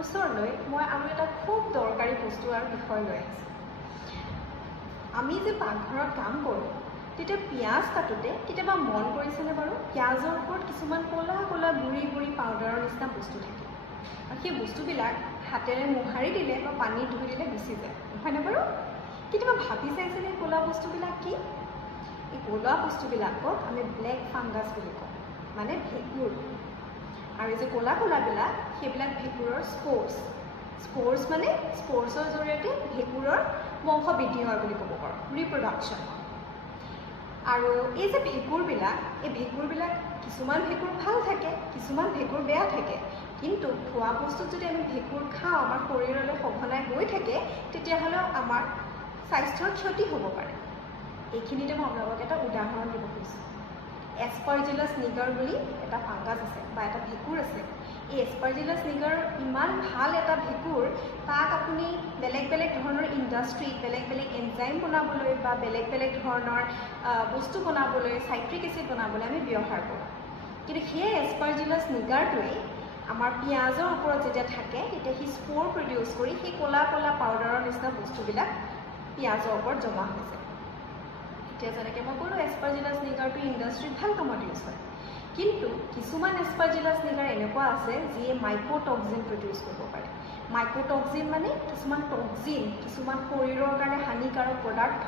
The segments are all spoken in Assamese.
ওচৰলৈ মই আৰু এটা খুব দৰকাৰী বস্তু আৰু বিষয় লৈ আহিছোঁ। আমি যে পাকঘৰত কাম কৰোঁ তেতিয়া পিঁয়াজ কাটোতে কেতিয়াবা মন কৰিছেনে বাৰু পিঁয়াজৰ ওপৰত কিছুমান ক'লা ক'লা গুৰি গুৰি পাউডাৰৰ নিচিনা বস্তু থাকে আৰু সেই বস্তুবিলাক হাতেৰে মোহাৰি দিলে বা পানীত ধুই দিলে গুচি যায়, নহয়নে বাৰু? কেতিয়াবা ভাবি চাইছেনে ক'লা বস্তুবিলাক কি? এই ক'লা বস্তুবিলাকক আমি ব্লেক ফাংগাছ বুলি কওঁ, মানে ভেঁকুৰ। আৰু এই যে ক'লা ক'লাবিলাক সেইবিলাক ভেঁকুৰৰ স্প'ৰ্ছ মানে স্প'ৰ্ছৰ জৰিয়তে ভেঁকুৰৰ বংশ বৃদ্ধি হয় বুলি ক'ব পাৰোঁ, ৰিপ্ৰডাকশ্যন। আৰু এই যে ভেঁকুৰবিলাক, এই ভেঁকুৰবিলাক কিছুমান ভেঁকুৰ ভাল থাকে, কিছুমান ভেঁকুৰ বেয়া থাকে। কিন্তু খোৱা বস্তুত যদি আমি ভেঁকুৰ খাওঁ, আমাৰ শৰীৰলৈ সঘনাই গৈ থাকে, তেতিয়াহ'লেও আমাৰ স্বাস্থ্যৰ ক্ষতি হ'ব পাৰে। এইখিনিতে মই আপোনালোকক এটা উদাহৰণ দিব খুজিছোঁ। এস্পাৰজিলাছ নিগাৰ বুলি এটা ফাংগাছ আছে বা এটা ভেঁকুৰ আছে। এই এস্পাৰজিলাছ নিগাৰ ইমান ভাল এটা ভেঁকুৰ, তাক আপুনি বেলেগ বেলেগ ধৰণৰ ইণ্ডাষ্ট্ৰীত বেলেগ বেলেগ এনজাইম বনাবলৈ বা বেলেগ বেলেগ ধৰণৰ বস্তু বনাবলৈ, চাইট্ৰিক এচিড বনাবলৈ আমি ব্যৱহাৰ কৰোঁ। কিন্তু সেই এস্পাৰজিলাছ নিগাৰটোৱে আমাৰ পিঁয়াজৰ ওপৰত যেতিয়া থাকে তেতিয়া সি স্প'ৰ প্ৰডিউচ কৰি সেই ক'লা ক'লা পাউডাৰৰ নিচিনা বস্তুবিলাক পিঁয়াজৰ ওপৰত জমা হৈ যায়। এতিয়া যেনেকৈ মই ক'লোঁ এস্পাৰজিলাছ নিগাৰটো ইণ্ডাষ্ট্ৰীত ভাল কামত ইউজ হয়, কিন্তু কিছুমান এস্পাৰজিলাছ নিগাৰ এনেকুৱা আছে যিয়ে মাইক্ৰ'টক্সিন প্ৰডিউচ কৰিব পাৰে। মাইক্ৰ'টক্সিন মানে কিছুমান টক্সিন, কিছুমান শৰীৰৰ কাৰণে হানিকাৰক পদাৰ্থ,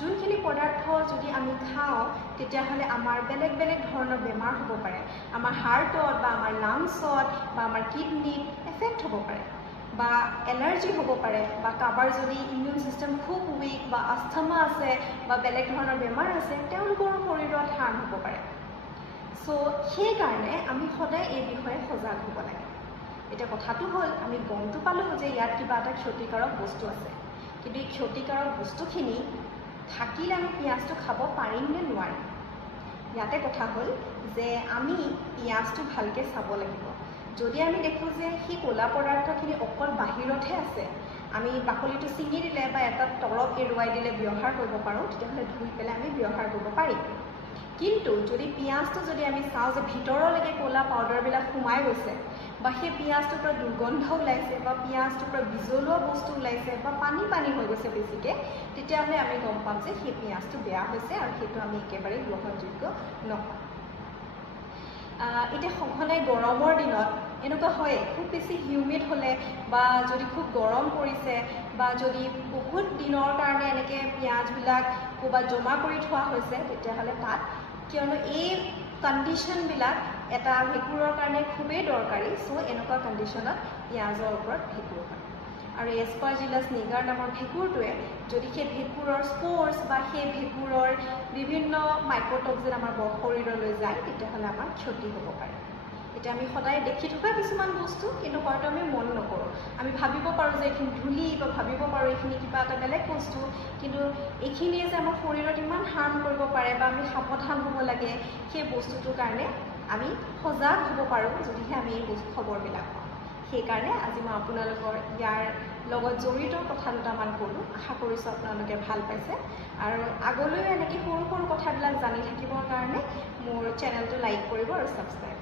যোনখিনি পদাৰ্থ যদি আমি খাওঁ তেতিয়াহ'লে আমাৰ বেলেগ বেলেগ ধৰণৰ বেমাৰ হ'ব পাৰে। আমাৰ হাৰ্টত বা আমাৰ লাংছত বা আমাৰ কিডনীত এফেক্ট হ'ব পাৰে, বা এলাৰ্জি হ'ব পাৰে, বা কাৰোবাৰ যদি ইমিউন ছিষ্টেম খুব উইক বা আস্থামা আছে বা বেলেগ ধৰণৰ বেমাৰ আছে, তেওঁলোকৰ শৰীৰত হাৰ্ম হ'ব পাৰে। চ' সেইকাৰণে আমি সদায় এই বিষয়ে সজাগ হ'ব লাগে। এতিয়া কথাটো হ'ল আমি গমটো পালোঁ যে ইয়াত কিবা এটা ক্ষতিকাৰক বস্তু আছে, কিন্তু এই ক্ষতিকাৰক বস্তুখিনি থাকিলে আমি পিঁয়াজটো খাব পাৰিম নে নোৱাৰিম? ইয়াতে কথা হ'ল যে আমি পিঁয়াজটো ভালকৈ চাব লাগিব। যদি আমি দেখোঁ যে সেই ক'লা পদাৰ্থখিনি অকল বাহিৰতহে আছে, আমি বাকলিটো ছিঙি দিলে বা এটা তৰপ এৰুৱাই দিলে ব্যৱহাৰ কৰিব পাৰোঁ, তেতিয়াহ'লে ধুই পেলাই আমি ব্যৱহাৰ কৰিব পাৰিম। কিন্তু যদি পিঁয়াজটো যদি আমি চাওঁ যে ভিতৰলৈকে ক'লা পাউডাৰবিলাক সোমাই গৈছে, বা সেই পিঁয়াজটোৰ পৰা দুৰ্গন্ধ ওলাইছে, বা পিঁয়াজটোৰ পৰা বিজলুৱা বস্তু ওলাইছে, বা পানী পানী হৈ গৈছে বেছিকৈ, তেতিয়াহ'লে আমি গম পাম যে সেই পিঁয়াজটো বেয়া হৈছে আৰু সেইটো আমি একেবাৰে গ্ৰহণযোগ্য নহয়। এতিয়া সঘনাই গৰমৰ দিনত এনেকুৱা হয়, খুব বেছি হিউমিড হ'লে বা যদি খুব গৰম পৰিছে বা যদি বহুত দিনৰ কাৰণে এনেকৈ পিঁয়াজবিলাক ক'ৰবাত জমা কৰি থোৱা হৈছে, তেতিয়াহ'লে তাত, কিয়নো এই কণ্ডিশ্যনবিলাক এটা ভেঁকুৰৰ কাৰণে খুবেই দৰকাৰী, চ' এনেকুৱা কণ্ডিশ্যনত পিঁয়াজৰ ওপৰত ভেঁকুৰ হয়। আৰু এস্পাৰজিলাছ নিগাৰ নামৰ ভেঁকুৰটোৱে যদি সেই ভেঁকুৰৰ স্প'ৰ্ছ বা সেই ভেঁকুৰৰ বিভিন্ন মাইক্ৰ'টক্সিন আমাৰ শৰীৰলৈ যায়, তেতিয়াহ'লে আমাৰ ক্ষতি হ'ব পাৰে। এতিয়া আমি সদায় দেখি থকা কিছুমান বস্তু, কিন্তু হয়তো আমি মন নকৰোঁ। আমি ভাবিব পাৰোঁ যে এইখিনি ধূলি, বা ভাবিব পাৰোঁ এইখিনি কিবা এটা বেলেগ বস্তু, কিন্তু এইখিনিয়ে যে আমাৰ শৰীৰত ইমান হাৰ্ম কৰিব পাৰে বা আমি সাৱধান হ'ব লাগে, সেই বস্তুটোৰ কাৰণে আমি সজাগ হ'ব পাৰোঁ যদিহে আমি এই খবৰবিলাক পাওঁ। সেইকাৰণে আজি মই আপোনালোকৰ ইয়াৰ লগত জড়িত কথা দুটামান ক'লোঁ। আশা কৰিছোঁ আপোনালোকে ভাল পাইছে, আৰু আগলৈও এনেকৈ সৰু সৰু কথাবিলাক জানি থাকিবৰ কাৰণে মোৰ চেনেলটো লাইক কৰিব আৰু ছাবস্ক্ৰাইব কৰিব।